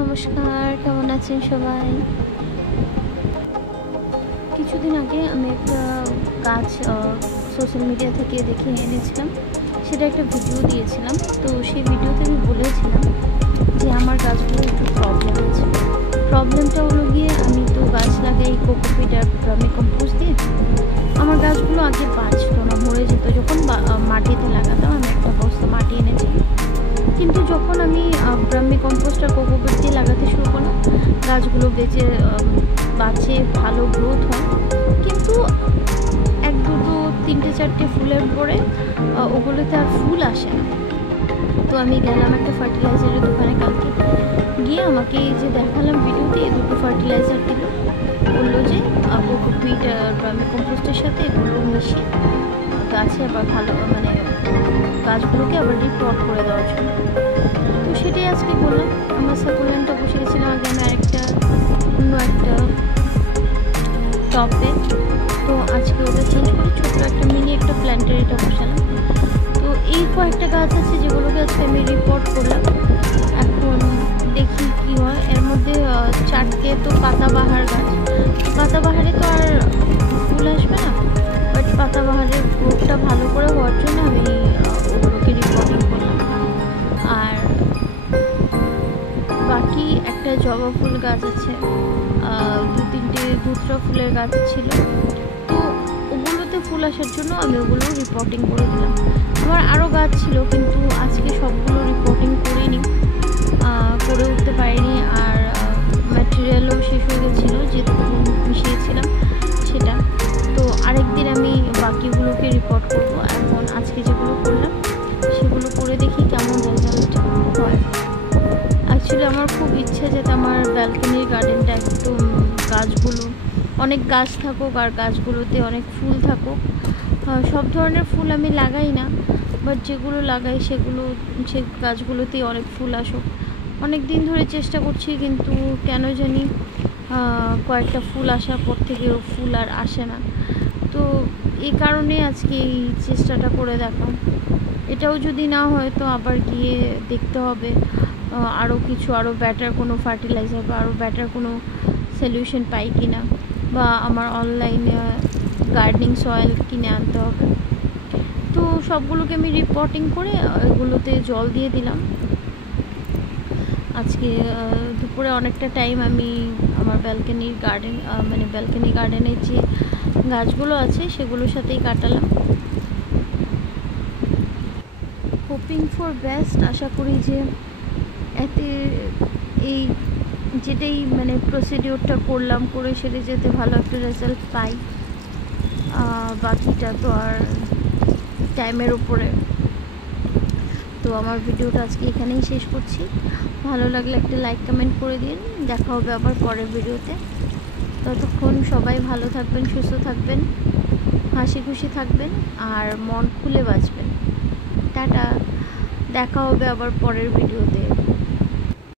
নমস্কার, কেমন আছেন সবাই? কিছুদিন আগে আমি একটা গাছ সোশ্যাল মিডিয়া থেকে দেখে এনেছিলাম। সেটা একটা ভিডিও দিয়েছিলাম। তো সেই ভিডিওতে আমি বলেছিলাম যে আমার গাছগুলো একটু প্রবলেম আছে। প্রবলেমটা হলো গিয়ে, আমি তো গাছ লাগাই কোকোপিট আর ভার্মি কম্পোস্ট দিয়ে। আমার গাছগুলো আগে বাঁচতো না, মরে যেত। যখন মাটিতে লাগাতাম, আমি একটা বস্তা মাটি এনেছিলাম, কিন্তু যখন আমি ভার্মি কম্পোস্ট আর কোকোপিট দিয়ে লাগাতে শুরু করলাম, গাছগুলো বাঁচে, ভালো গ্রোথ হয়। কিন্তু এক দুটো তিনটে চারটে ফুলের পরে ওগুলোতে আর ফুল আসে না। তো আমি গেলাম একটা ফার্টিলাইজারের দোকানে কালকে, গিয়ে আমাকে এই যে দেখালাম ভিডিওতে, এই দুটো ফার্টিলাইজার দিল। বললো যে কোকোপিট আর ভার্মি কম্পোস্টের সাথে এগুলো মিশিয়ে গাছে আবার ভালো গাছগুলোকে আবার রিপোর্ট করে দেওয়ার জন্য। তো সেটাই আজকে করলাম। আমার সাকুলেন্টটা বসে গেছিলাম আগে আমি অন্য একটা টপে। তো আজকে ওটা চেঞ্জ করে ছোটো একটা মিনি একটা প্ল্যান্টের এটা বসালাম। তো এই কয়েকটা গাছ আছে যেগুলোকে আজকে আমি রিপোর্ট করলাম। এখন দেখি কি হয়। এর মধ্যে চারটে তো পাতাবাহার গাছ। পাতাবাহারে তো আর ফুল আসবে না, বাট পাতাবাহারের গ্রোথটা ভালো করে হওয়ার জন্য আমি ওগুলোকে রিপোর্টিং করলাম। আর বাকি একটা জবা ফুল গাছ আছে, দু তিনটে দুধরা ফুলের গাছ ছিল। তো ওগুলোতে ফুল আসার জন্য আমি ওগুলো রিপোর্টিং করে দিলাম। আমার আরও গাছ ছিল, কিন্তু আজকে সবগুলো রিপোর্টিং করে উঠতে পারিনি। আর ম্যাটেরিয়ালও শেষ হয়ে গেছিলো, যেটুকু মিশিয়েছিলাম সেটা। তো আরেকদিন আমি বাকিগুলোকে রিপোর্ট করবো। এখন আজকে যেগুলো করলাম সেগুলো করে দেখি কেমন রেজাল্ট হয়। অ্যাকচুয়ালি আমার খুব ইচ্ছে যাতে আমার ব্যালকনির গার্ডেনটা একদম গাছগুলো অনেক গাছ থাকুক, আর গাছগুলোতে অনেক ফুল থাকুক। সব ধরনের ফুল আমি লাগাই না, বাট যেগুলো লাগাই সে গাছগুলোতেই অনেক ফুল আসুক। অনেক দিন ধরে চেষ্টা করছি, কিন্তু কেন জানি কয়েকটা ফুল আসার পর থেকেও ফুল আর আসে না। তো এই কারণে আজকে এই চেষ্টাটা করে দেখাম। এটাও যদি না হয় তো আবার গিয়ে দেখতে হবে আরও ব্যাটার কোনো ফার্টিলাইজার বা আরও ব্যাটার কোনো সলিউশন পাই কি না, বা আমার অনলাইনে গার্ডেনিং সয়েল কিনে আনতে হবে। তো সবগুলোকে আমি রিপোর্টিং করে এগুলোতে জল দিয়ে দিলাম। আজকে দুপুরে অনেকটা টাইম আমি আমার ব্যালকনি গার্ডেনের যে গাছগুলো আছে সেগুলোর সাথেই কাটালাম। হোপিং ফর বেস্ট, আশা করি যে এতে এই যেটাই প্রসিডিওরটা করলাম, করে সেটা যেতে ভালো একটা রেজাল্ট পাই। বাকিটা তো আর টাইমের উপরে। তো আমার ভিডিওটা আজকে এখানেই শেষ করছি। ভালো লাগলে একটা লাইক কমেন্ট করে দিন। দেখা হবে আবার পরের ভিডিওতে। ততক্ষণ সবাই ভালো থাকবেন, সুস্থ থাকবেন, হাসি খুশি থাকবেন, আর মন খুলে বাঁচবেন। টাটা, দেখা হবে আবার পরের ভিডিওতে।